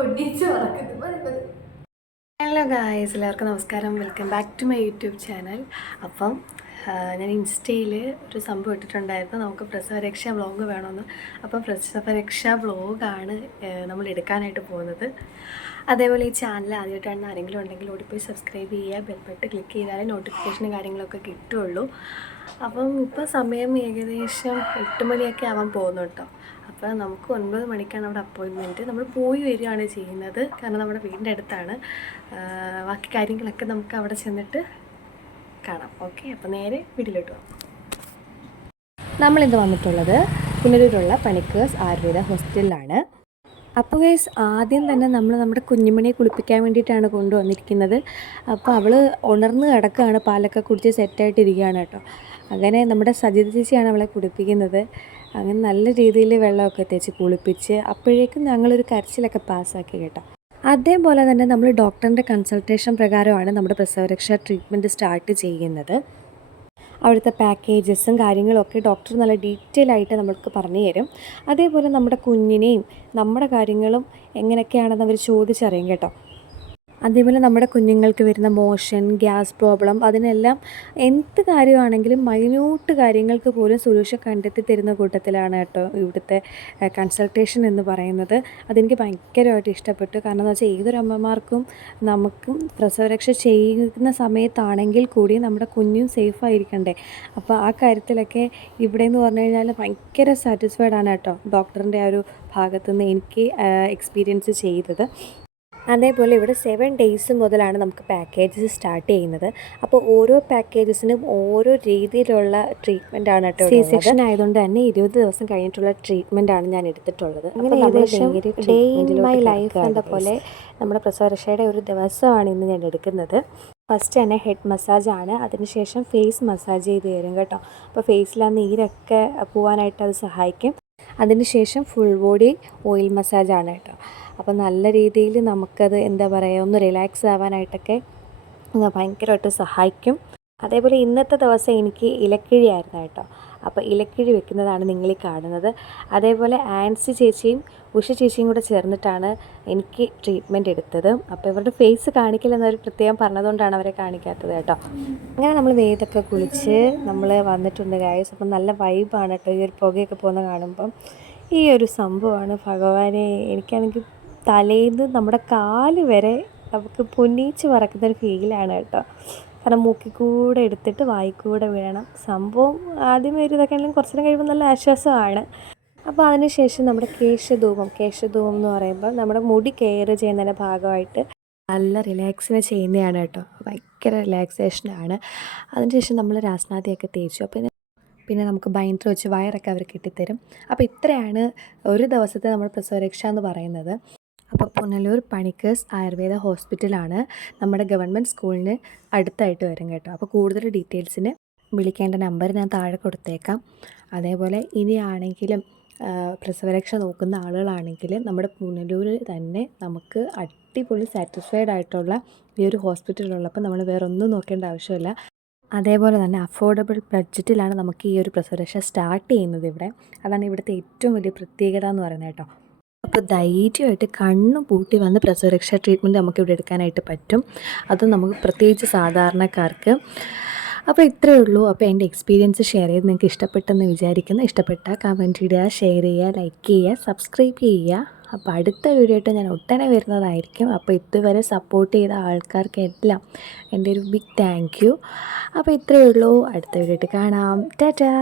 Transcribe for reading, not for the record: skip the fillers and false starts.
Hello guys, എല്ലാവർക്കും നമസ്കാരം. Welcome back to my YouTube channel. അപ്പം ഞാൻ ഇൻസ്റ്റയിൽ ഒരു സംഭവം ഇട്ടിട്ടുണ്ടായിരുന്നു, നമുക്ക് പ്രസവരക്ഷാ വ്ളോഗ് വേണമെന്ന്. അപ്പം പ്രസവരക്ഷാ വ്ളോഗാണ് നമ്മൾ എടുക്കാനായിട്ട് പോകുന്നത്. അതേപോലെ ഈ ചാനൽ ആദ്യമായിട്ടാണ് ആരെങ്കിലും ഉണ്ടെങ്കിൽ ഓടിപ്പോയി സബ്സ്ക്രൈബ് ചെയ്യുക, ബെൽബട്ട് ക്ലിക്ക് ചെയ്താലേ നോട്ടിഫിക്കേഷനും കാര്യങ്ങളൊക്കെ കിട്ടുള്ളൂ. അപ്പം ഇപ്പോൾ സമയം ഏകദേശം 8 മണിയൊക്കെ ആവാൻ പോകുന്നു കേട്ടോ. അപ്പോൾ നമുക്ക് 9 മണിക്കാണ് അവിടെ അപ്പോയിൻമെൻറ്റ്. നമ്മൾ പോയി വരികയാണ് ചെയ്യുന്നത്, കാരണം നമ്മുടെ വീടിൻ്റെ അടുത്താണ്. ബാക്കി കാര്യങ്ങളൊക്കെ നമുക്ക് അവിടെ ചെന്നിട്ട് കാണാം. ഓക്കെ, അപ്പോൾ നേരെ വീട്ടിലോട്ട് പോകാം. നമ്മളിത് വന്നിട്ടുള്ളത് പുനലൂരുള്ള പണിക്കേഴ്സ് ആയുർവേദ ഹോസ്പിറ്റലിലാണ്. അപ്പോൾ ഗൈസ്, ആദ്യം തന്നെ നമ്മൾ നമ്മുടെ കുഞ്ഞുമണിയെ കുളിപ്പിക്കാൻ വേണ്ടിയിട്ടാണ് കൊണ്ടുവന്നിരിക്കുന്നത്. അപ്പോൾ അവൾ ഉണർന്ന് കിടക്കുകയാണ്, പാലൊക്കെ കുടിച്ച് സെറ്റായിട്ടിരിക്കുകയാണ് കേട്ടോ. അങ്ങനെ നമ്മുടെ സജിത ചേച്ചിയാണ് അവളെ കുളിപ്പിക്കുന്നത്. അങ്ങനെ നല്ല രീതിയിൽ വെള്ളമൊക്കെ തേച്ച് കുളിപ്പിച്ച് അപ്പോഴേക്കും ഞങ്ങളൊരു കരച്ചിലൊക്കെ പാസ്സാക്കി കേട്ടോ. അതേപോലെ തന്നെ നമ്മൾ ഡോക്ടറിൻ്റെ കൺസൾട്ടേഷൻ പ്രകാരമാണ് നമ്മുടെ പ്രസവരക്ഷാ ട്രീറ്റ്മെൻറ്റ് സ്റ്റാർട്ട് ചെയ്യുന്നത്. അവിടുത്തെ പാക്കേജസും കാര്യങ്ങളൊക്കെ ഡോക്ടർ നല്ല ഡീറ്റെയിൽ ആയിട്ട് നമുക്ക് പറഞ്ഞു തരും. അതേപോലെ നമ്മുടെ കുഞ്ഞിനെയും നമ്മുടെ കാര്യങ്ങളും എങ്ങനെയൊക്കെയാണെന്ന് അവർ ചോദിച്ചറിയും കേട്ടോ. അതേപോലെ നമ്മുടെ കുഞ്ഞുങ്ങൾക്ക് വരുന്ന മോഷൻ, ഗ്യാസ് പ്രോബ്ലം, അതിനെല്ലാം എന്ത് കാര്യമാണെങ്കിലും മൈന്യൂട്ട് കാര്യങ്ങൾക്ക് പോലും സൊല്യൂഷൻ കണ്ടെത്തി തരുന്ന കൂട്ടത്തിലാണ് കേട്ടോ ഇവിടുത്തെ കൺസൾട്ടേഷൻ എന്ന് പറയുന്നത്. അതെനിക്ക് ഭയങ്കരമായിട്ട് ഇഷ്ടപ്പെട്ടു. കാരണം എന്ന് വെച്ചാൽ ഏതൊരു അമ്മമാർക്കും നമുക്കും പ്രസവരക്ഷ ചെയ്യുന്ന സമയത്താണെങ്കിൽ കൂടി നമ്മുടെ കുഞ്ഞും സേഫായിരിക്കണ്ടേ. അപ്പോൾ ആ കാര്യത്തിലൊക്കെ ഇവിടെ എന്ന് പറഞ്ഞു കഴിഞ്ഞാൽ ഭയങ്കര സാറ്റിസ്ഫൈഡ് ആണ് കേട്ടോ ഡോക്ടറിൻ്റെ ആ ഒരു ഭാഗത്തുനിന്ന് എനിക്ക് എക്സ്പീരിയൻസ് ചെയ്തത്. അതേപോലെ ഇവിടെ 7 ഡേയ്സ് മുതലാണ് നമുക്ക് പാക്കേജസ് സ്റ്റാർട്ട് ചെയ്യുന്നത്. അപ്പോൾ ഓരോ പാക്കേജസിനും ഓരോ രീതിയിലുള്ള ട്രീറ്റ്മെൻറ്റാണ് കേട്ടോ. C-സെക്ഷൻ ആയതുകൊണ്ട് തന്നെ 20 ദിവസം കഴിഞ്ഞിട്ടുള്ള ട്രീറ്റ്മെൻറ്റാണ് ഞാൻ എടുത്തിട്ടുള്ളത്. അങ്ങനെ ഏകദേശം ഡേ ഇൻ മൈ ലൈഫ് എന്ന പോലെ നമ്മുടെ പ്രസവരക്ഷയുടെ ഒരു ദിവസമാണ് ഇന്ന് ഞാൻ എടുക്കുന്നത്. ഫസ്റ്റ് തന്നെ ഹെഡ് മസാജാണ്, അതിനുശേഷം ഫേസ് മസാജ് ചെയ്ത് തരും കേട്ടോ. അപ്പോൾ ഫേസിൽ ആ നീരൊക്കെ പോകാനായിട്ട് അത് സഹായിക്കും. അതിനുശേഷം ഫുൾ ബോഡി ഓയിൽ മസാജാണ് കേട്ടോ. അപ്പോൾ നല്ല രീതിയിൽ നമുക്കത് എന്താ പറയുക, ഒന്ന് റിലാക്സ് ആവാനായിട്ടൊക്കെ ഭയങ്കരമായിട്ട് സഹായിക്കും. അതേപോലെ ഇന്നത്തെ ദിവസം എനിക്ക് ഇലക്കിഴി ആയിരുന്നു കേട്ടോ. അപ്പോൾ ഇലക്കിഴി വെക്കുന്നതാണ് നിങ്ങളീ കാണുന്നത്. അതേപോലെ ആൻസി ചേച്ചിയും ഉഷ ചേച്ചിയും കൂടെ ചേർന്നിട്ടാണ് എനിക്ക് ട്രീറ്റ്മെൻറ്റ് എടുത്തത്. അപ്പോൾ ഇവരുടെ ഫേസ് കാണിക്കില്ലെന്നവർ പ്രത്യേകം പറഞ്ഞതുകൊണ്ടാണ് അവരെ കാണിക്കാത്തത് കേട്ടോ. അങ്ങനെ നമ്മൾ വേദൊക്കെ കുളിച്ച് നമ്മൾ വന്നിട്ടുണ്ട് ഗായ്സ്. അപ്പം നല്ല വൈബാണ് കേട്ടോ ഈ ഒരു പുകയൊക്കെ പോകുന്ന കാണുമ്പം. ഈ ഒരു സംഭവമാണ് ഭഗവാനെ, എനിക്കാണെങ്കിൽ തലേന്ന് നമ്മുടെ കാല് വരെ നമുക്ക് പൊന്നീച്ച് പറക്കുന്നൊരു ഫീലാണ് കേട്ടോ. കാരണം മൂക്കിൽ കൂടെ എടുത്തിട്ട് വായിക്കൂടെ വീഴണം. സംഭവം ആദ്യമേ ഒരു ഇതൊക്കെ ആണെങ്കിലും കുറച്ചു നേരം കഴിയുമ്പോൾ നല്ല ആശ്വാസമാണ്. അപ്പോൾ അതിനുശേഷം നമ്മുടെ കേശധൂപം എന്ന് പറയുമ്പോൾ നമ്മുടെ മുടി കെയർ ചെയ്യുന്നതിൻ്റെ ഭാഗമായിട്ട് നല്ല റിലാക്സിന് ചെയ്യുന്നതാണ് കേട്ടോ. ഭയങ്കര റിലാക്സേഷനാണ്. അതിനുശേഷം നമ്മൾ രാസ്നാദിയൊക്കെ തേച്ചു. അപ്പോൾ പിന്നെ നമുക്ക് ബൈൻഡർ വെച്ച് വയറൊക്കെ അവർ കെട്ടിത്തരും. അപ്പോൾ ഇത്രയാണ് ഒരു ദിവസത്തെ നമ്മുടെ പ്രസവരക്ഷ എന്ന് പറയുന്നത്. അപ്പോൾ പുനലൂർ പണിക്കേഴ്സ് ആയുർവേദ ഹോസ്പിറ്റലാണ് നമ്മുടെ ഗവൺമെൻറ് സ്കൂളിന് അടുത്തായിട്ട് വരും കേട്ടോ. അപ്പോൾ കൂടുതൽ ഡീറ്റെയിൽസിന് വിളിക്കേണ്ട നമ്പർ ഞാൻ താഴെ കൊടുത്തേക്കാം. അതേപോലെ ഇനിയാണെങ്കിലും പ്രസവരക്ഷ നോക്കുന്ന ആളുകളാണെങ്കിൽ നമ്മുടെ പുനലൂർ തന്നെ നമുക്ക് അടിപൊളി സാറ്റിസ്ഫൈഡ് ആയിട്ടുള്ള ഈ ഒരു ഹോസ്പിറ്റലുള്ളപ്പോൾ നമ്മൾ വേറെ ഒന്നും നോക്കേണ്ട ആവശ്യമില്ല. അതേപോലെ തന്നെ അഫോർഡബിൾ ബഡ്ജറ്റിലാണ് നമുക്ക് ഈ ഒരു പ്രസവരക്ഷ സ്റ്റാർട്ട് ചെയ്യുന്നത് ഇവിടെ. അതാണ് ഇവിടുത്തെ ഏറ്റവും വലിയ പ്രത്യേകത എന്ന് പറയുന്നത് കേട്ടോ. അപ്പോൾ ധൈര്യമായിട്ട് കണ്ണും പൂട്ടി വന്ന് പ്രസവരക്ഷ ട്രീറ്റ്മെൻറ്റ് നമുക്കിവിടെ എടുക്കാനായിട്ട് പറ്റും. അത് നമുക്ക് പ്രത്യേകിച്ച് സാധാരണക്കാർക്ക്. അപ്പോൾ ഇത്രയേ ഉള്ളൂ. അപ്പോൾ എൻ്റെ എക്സ്പീരിയൻസ് ഷെയർ ചെയ്ത് നിങ്ങൾക്ക് ഇഷ്ടപ്പെട്ടെന്ന് വിചാരിക്കുന്നു. ഇഷ്ടപ്പെട്ടാൽ കമൻറ്റ് ഇടുക, ഷെയർ ചെയ്യുക, ലൈക്ക് ചെയ്യുക, സബ്സ്ക്രൈബ് ചെയ്യുക. അപ്പോൾ അടുത്ത വീഡിയോ ആയിട്ട് ഞാൻ ഒട്ടനെ വരുന്നതായിരിക്കും. അപ്പോൾ ഇതുവരെ സപ്പോർട്ട് ചെയ്ത ആൾക്കാർക്കെല്ലാം എൻ്റെ ഒരു ബിഗ് താങ്ക് യു. അപ്പോൾ ഇത്രയേ ഉള്ളൂ. അടുത്ത വീഡിയോ ആയിട്ട് കാണാം. ടാറ്റാ.